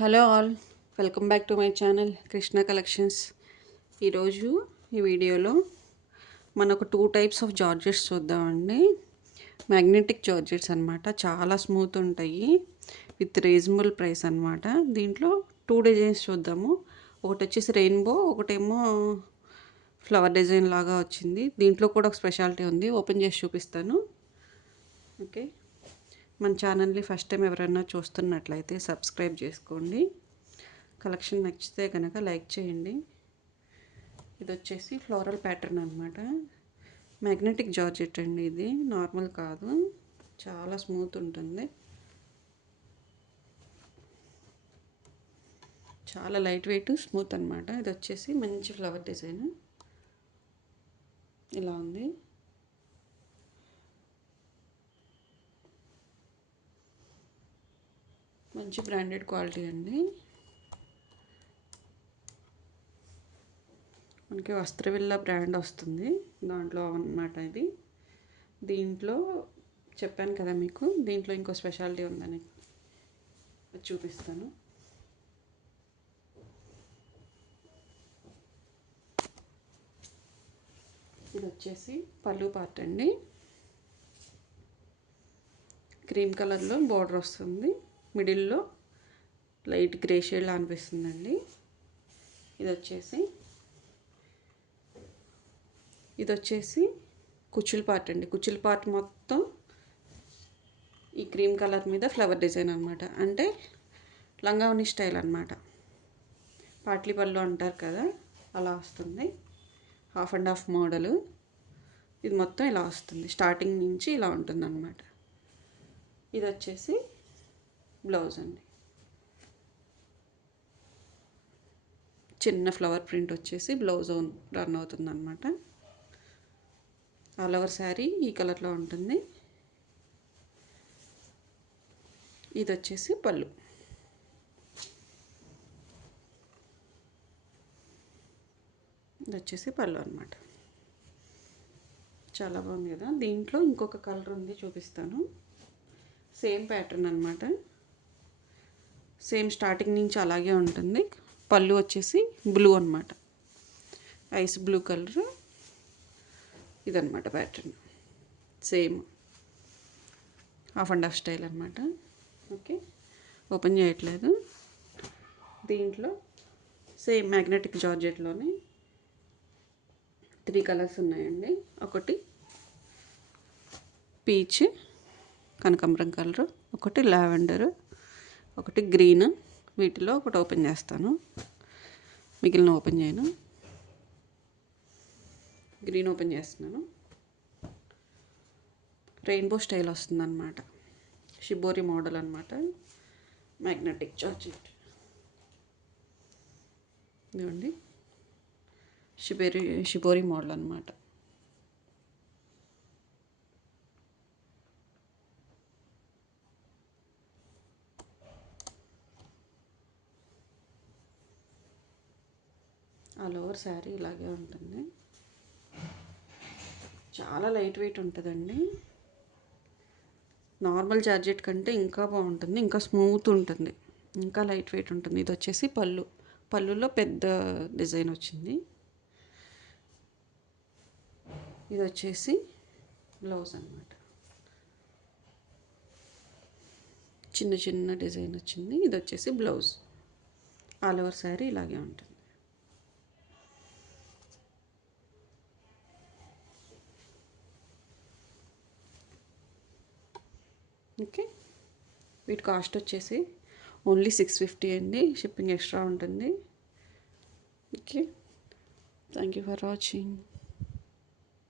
Hello all, welcome back to my channel Krishna collections. ఈరోజు ఈ వీడియోలో మనకు 2 టైప్స్ ఆఫ్ జార్జెట్స్ చూద్దామండి. మ్యాగ్నెటిక్ జార్జెట్స్ అనమాట, చాలా స్మూత్ ఉంటాయి విత్ రీజనబుల్ ప్రైస్ అనమాట. దీంట్లో 2 డిజైన్స్ చూద్దాము. ఒకటి వచ్చేసి రెయిన్బో, ఒకటేమో ఫ్లవర్ డిజైన్ లాగా వచ్చింది. దీంట్లో కూడా ఒక స్పెషాలిటీ ఉంది, ఓపెన్ చేసి చూపిస్తాను. ఓకే, మన ఛానల్ని ఫస్ట్ టైం ఎవరైనా చూస్తున్నట్లయితే సబ్స్క్రైబ్ చేసుకోండి. కలెక్షన్ నచ్చితే కనుక లైక్ చేయండి. ఇది వచ్చేసి ఫ్లోరల్ ప్యాటర్న్ అనమాట. మ్యాగ్నెటిక్ జార్జెట్ అండి, ఇది నార్మల్ కాదు, చాలా స్మూత్ ఉంటుంది, చాలా లైట్ వెయిట్ స్మూత్ అనమాట. ఇది వచ్చేసి మంచి ఫ్లవర్ డిజైన్ ఇలా ఉంది. మంచి బ్రాండెడ్ క్వాలిటీ అండి. మనకి వస్త్రవిల్ల బ్రాండ్ వస్తుంది దాంట్లో అన్నమాట ఇది. దీంట్లో చెప్పాను కదా మీకు, దీంట్లో ఇంకో స్పెషాలిటీ ఉందని చూపిస్తాను. ఇది వచ్చేసి పళ్ళు పార్ట్ అండి. క్రీమ్ కలర్లో బోర్డర్ వస్తుంది, మిడిల్లో లైట్ గ్రే షేడ్లా అనిపిస్తుందండి. ఇది వచ్చేసి కుచ్చుల పార్ట్ అండి. కుచ్చుల పార్ట్ మొత్తం ఈ క్రీమ్ కలర్ మీద ఫ్లవర్ డిజైన్ అనమాట, అంటే లంగావని స్టైల్ అనమాట. పాట్లీ పళ్ళు అంటారు కదా, అలా వస్తుంది. Half and half model. ఇది మొత్తం ఇలా వస్తుంది, స్టార్టింగ్ నుంచి ఇలా ఉంటుంది అనమాట. ఇది వచ్చేసి బ్లౌజ్ అండి. చిన్న ఫ్లవర్ ప్రింట్ వచ్చేసి బ్లౌజ్ రన్ అవుతుంది అనమాట. ఆల్ ఓవర్ శారీ ఈ కలర్లో ఉంటుంది. ఇది వచ్చేసి పళ్ళు. ఇది వచ్చేసి పళ్ళు అనమాట. చాలా బాగుంది కదా. దీంట్లో ఇంకొక కలర్ ఉంది, చూపిస్తాను. సేమ్ ప్యాటర్న్ అనమాట, సేమ్ స్టార్టింగ్ నుంచి అలాగే ఉంటుంది. పళ్ళు వచ్చేసి బ్లూ అనమాట, ఐస్ బ్లూ కలర్. ఇదనమాట pattern, same half and half style అనమాట. ఓకే, ఓపెన్ చేయట్లేదు. దీంట్లో సేమ్ మ్యాగ్నెటిక్ జార్జెట్లోనే 3 కలర్స్ ఉన్నాయండి. ఒకటి పీచ్ కనకాంబరం కలరు, ఒకటి లావెండర్, ఒకటి గ్రీన్. వీటిలో ఒకటి ఓపెన్ చేస్తాను, మిగిలిన ఓపెన్ చేయను. గ్రీన్ ఓపెన్ చేస్తున్నాను. రెయిన్బో స్టైల్ వస్తుంది అనమాట, షిబోరి మోడల్ అనమాట, మ్యాగ్నెటిక్ జార్జెట్. ఇదిగోండి, షిబోరి మోడల్ అనమాట. ఆల్ ఓవర్ శారీ ఇలాగే ఉంటుంది, చాలా లైట్ వెయిట్ ఉంటుందండి. నార్మల్ జార్జెట్ కంటే ఇంకా బాగుంటుంది, ఇంకా స్మూత్ ఉంటుంది, ఇంకా లైట్ వెయిట్ ఉంటుంది. ఇది వచ్చేసి పళ్ళు, పళ్ళులో పెద్ద డిజైన్ వచ్చింది. ఇది వచ్చేసి బ్లౌజ్ అనమాట, చిన్న చిన్న డిజైన్ వచ్చింది. ఇది వచ్చేసి బ్లౌజ్. ఆల్ ఓవర్ శారీ ఇలాగే ఉంటుంది. ఓకే, వీటి కాస్ట్ వచ్చేసి ఓన్లీ 650 అండి. షిప్పింగ్ ఎక్స్ట్రా ఉంటుంది. Okay, thank you for watching.